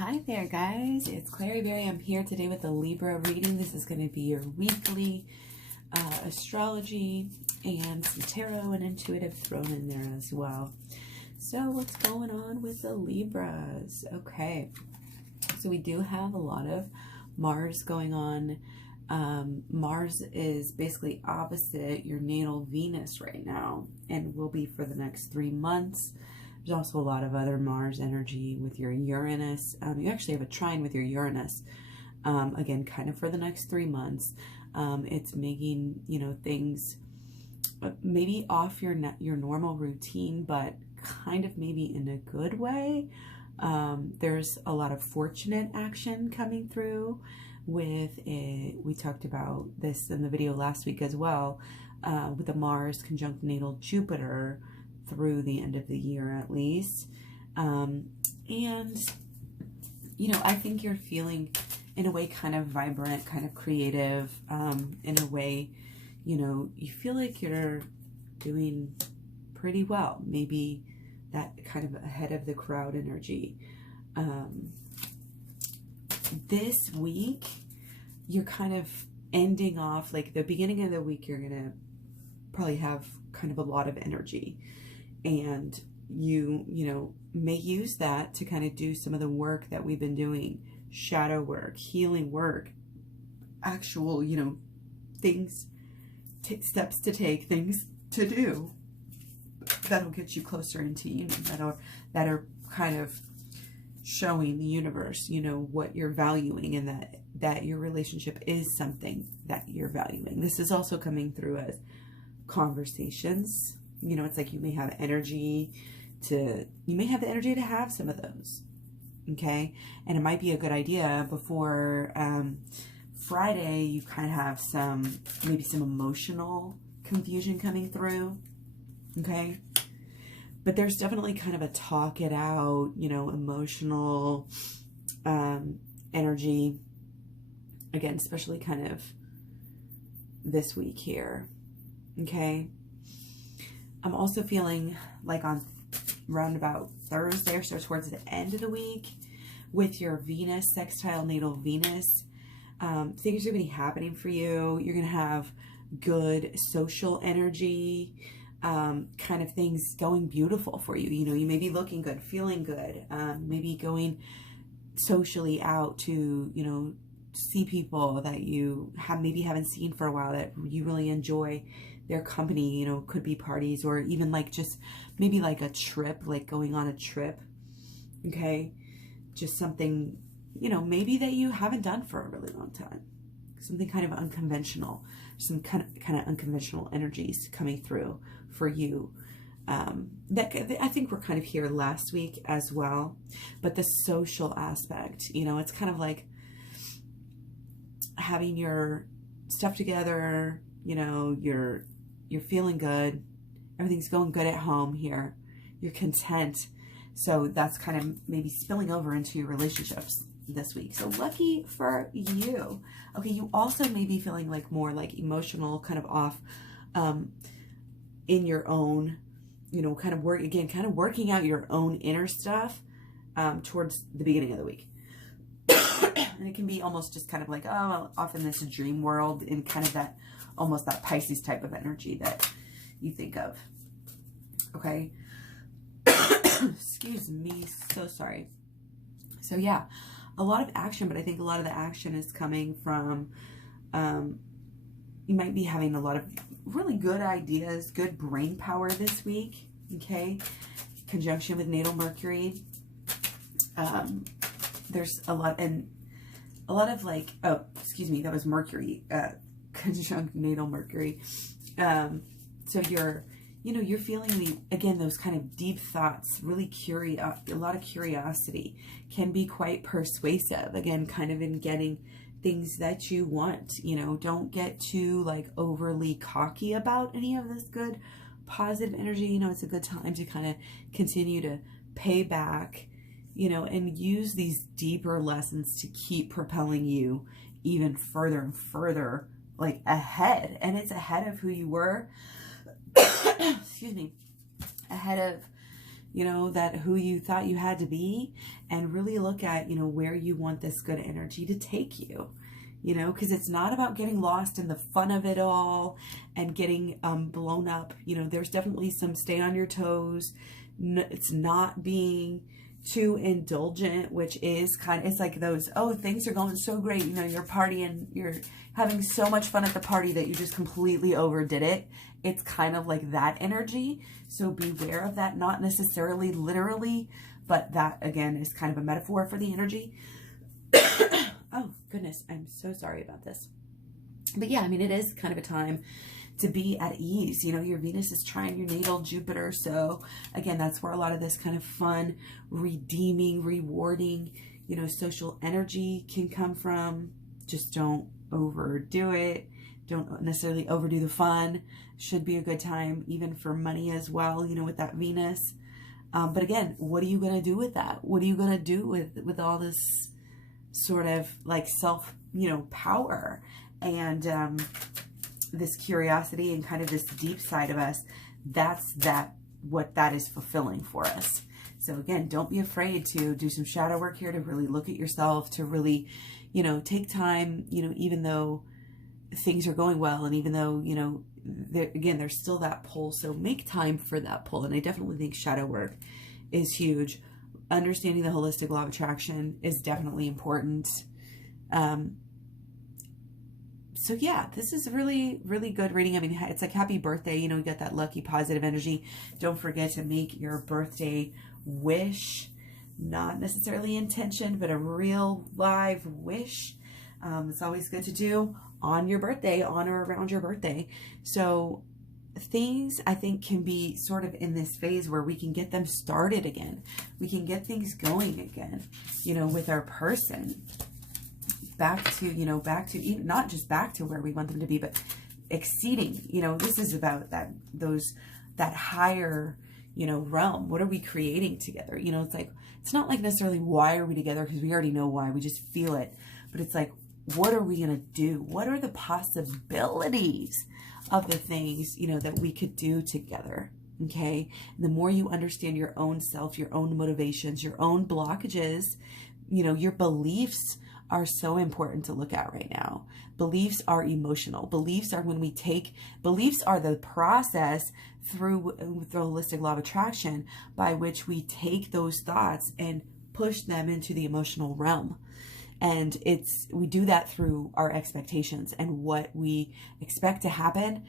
Hi there, guys. It's Clary Berry. I'm here today with a Libra reading. This is going to be your weekly astrology and some tarot and intuitive thrown in there as well. So what's going on with the Libras? Okay, so we do have a lot of Mars going on. Mars is basically opposite your natal Venus right now and will be for the next 3 months. There's also a lot of other Mars energy with your Uranus. You actually have a trine with your Uranus, again, kind of for the next 3 months. It's making, things maybe off your normal routine, but kind of maybe in a good way. There's a lot of fortunate action coming through with it. We talked about this in the video last week as well, with the Mars conjunct natal Jupiter through the end of the year at least. And I think you're feeling in a way kind of vibrant, kind of creative, in a way, you feel like you're doing pretty well, maybe that kind of ahead of the crowd energy. This week you're kind of ending off, like the beginning of the week you're gonna probably have kind of a lot of energy, and you may use that to kind of do some of the work that we've been doing, shadow work, healing work, actual, things, steps to take, things to do that'll get you closer into union, that are kind of showing the universe, what you're valuing, and that your relationship is something that you're valuing. This is also coming through as conversations. It's like you may have the energy to have some of those. Okay. And it might be a good idea before Friday, you kind of have maybe some emotional confusion coming through. Okay. But there's definitely kind of a talk it out, emotional energy. Again, especially kind of this week here. Okay. I'm also feeling like on roundabout Thursday, or so towards the end of the week, with your Venus sextile natal Venus, things are going to be happening for you. You're going to have good social energy, kind of things going beautiful for you. You may be looking good, feeling good, maybe going socially out to, see people that you maybe haven't seen for a while, that you really enjoy their company. Could be parties, or even like just maybe like a trip, like going on a trip. Okay. Just something, maybe that you haven't done for a really long time. Something kind of unconventional, some kind of unconventional energies coming through for you. That I think we're kind of here last week as well, but the social aspect, it's kind of like having your stuff together, you're feeling good, everything's going good at home here, you're content. So that's kind of maybe spilling over into your relationships this week. So lucky for you. Okay, you also may be feeling like more like emotional, kind of off in your own, kind of working out your own inner stuff towards the beginning of the week. And it can be almost just kind of like, off in this dream world, in kind of that, almost that Pisces type of energy that you think of. Okay. Excuse me. So sorry. So yeah, a lot of action, but I think a lot of the action is coming from, you might be having a lot of really good ideas, good brain power this week. Okay. Conjunction with natal Mercury. There's a lot of like, that was Mercury, conjunct natal Mercury. So you're feeling again, those kind of deep thoughts, really a lot of curiosity, can be quite persuasive, again, kind of in getting things that you want. Don't get too like overly cocky about any of this good positive energy. It's a good time to kind of continue to pay back, and use these deeper lessons to keep propelling you even further and further, like ahead. And it's ahead of who you were, excuse me, ahead of, you know, that who you thought you had to be, and really look at, you know, where you want this good energy to take you, you know, because it's not about getting lost in the fun of it all and getting blown up. You know, there's definitely some stay on your toes. It's not being too indulgent, which is kind of, it's like those, oh, things are going so great, you know, you're partying, you're having so much fun at the party that you just completely overdid it. It's kind of like that energy. So beware of that, not necessarily literally, but that again is kind of a metaphor for the energy. Oh goodness, I'm so sorry about this. But yeah, I mean, it is kind of a time to be at ease. You know, your Venus is trine your natal Jupiter. So again, that's where a lot of this kind of fun, redeeming, rewarding, you know, social energy can come from. Just don't overdo it. Don't necessarily overdo the fun. Should be a good time, even for money as well, you know, with that Venus. But again, what are you going to do with that? What are you going to do with all this sort of like self, you know, power and this curiosity and kind of this deep side of us? That's what that is fulfilling for us. So again, don't be afraid to do some shadow work here, to really look at yourself, to really, you know, take time, you know, even though things are going well, and even though, you know, there's still that pull. So make time for that pull. And I definitely think shadow work is huge. Understanding the holistic law of attraction is definitely important. So yeah, this is a really, really good reading. I mean, it's like happy birthday, you know, you got that lucky positive energy. Don't forget to make your birthday wish, not necessarily intention, but a real live wish. It's always good to do on your birthday, on or around your birthday. So things I think can be sort of in this phase where we can get them started again. We can get things going again, you know, with our person. Back to, you know, even not just back to where we want them to be, but exceeding, you know, this is about that higher, you know, realm. What are we creating together? You know, it's like, it's not like necessarily why are we together, because we already know why, we just feel it. But it's like, what are we going to do? What are the possibilities of the things, you know, that we could do together? Okay. And the more you understand your own self, your own motivations, your own blockages, you know, your beliefs are so important to look at right now. Beliefs are emotional. Beliefs are beliefs are the process through the holistic law of attraction by which we take those thoughts and push them into the emotional realm. And we do that through our expectations, and what we expect to happen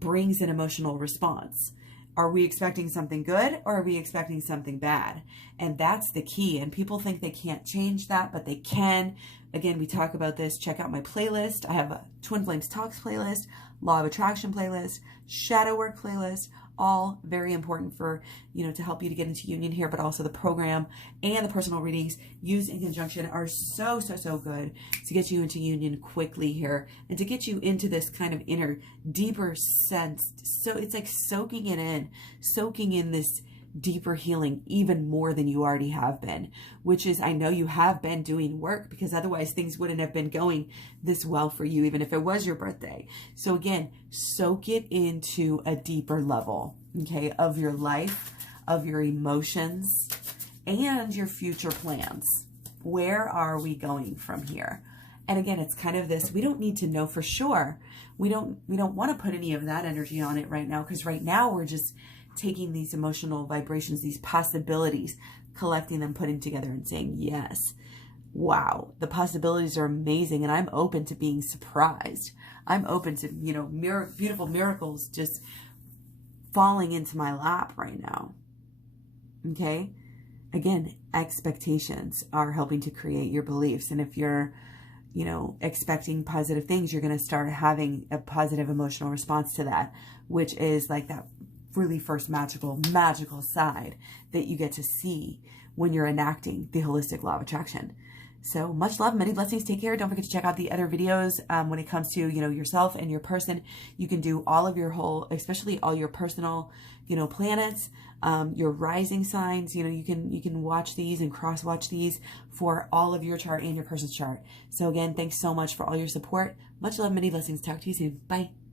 brings an emotional response. Are we expecting something good, or are we expecting something bad? And that's the key. And people think they can't change that, but they can. Again, we talk about this. Check out my playlist. I have a Twin Flames Talks playlist, Law of Attraction playlist, Shadow Work playlist, all very important for, you know, to help you to get into union here, but also the program and the personal readings used in conjunction are so, so, so good to get you into union quickly here and to get you into this kind of inner, deeper sense. So it's like soaking in this deeper healing even more than you already have been, which is, I know you have been doing work, because otherwise things wouldn't have been going this well for you, even if it was your birthday. So again, soak it into a deeper level, okay, of your life, of your emotions, and your future plans. Where are we going from here? And again, it's kind of this, we don't need to know for sure. We don't want to put any of that energy on it right now, because right now we're just taking these emotional vibrations, these possibilities, collecting them, putting together and saying, yes, wow, the possibilities are amazing. And I'm open to being surprised. I'm open to, you know, beautiful miracles just falling into my lap right now. Okay. Again, expectations are helping to create your beliefs. And if you're, you know, expecting positive things, you're going to start having a positive emotional response to that, which is like that really first magical side that you get to see when you're enacting the holistic law of attraction. So much love, many blessings. Take care. Don't forget to check out the other videos when it comes to, you know, yourself and your person. You can do all of your especially all your personal, you know, planets, your rising signs. You know, you can watch these and cross watch these for all of your chart and your person's chart. So again, thanks so much for all your support. Much love, many blessings. Talk to you soon. Bye.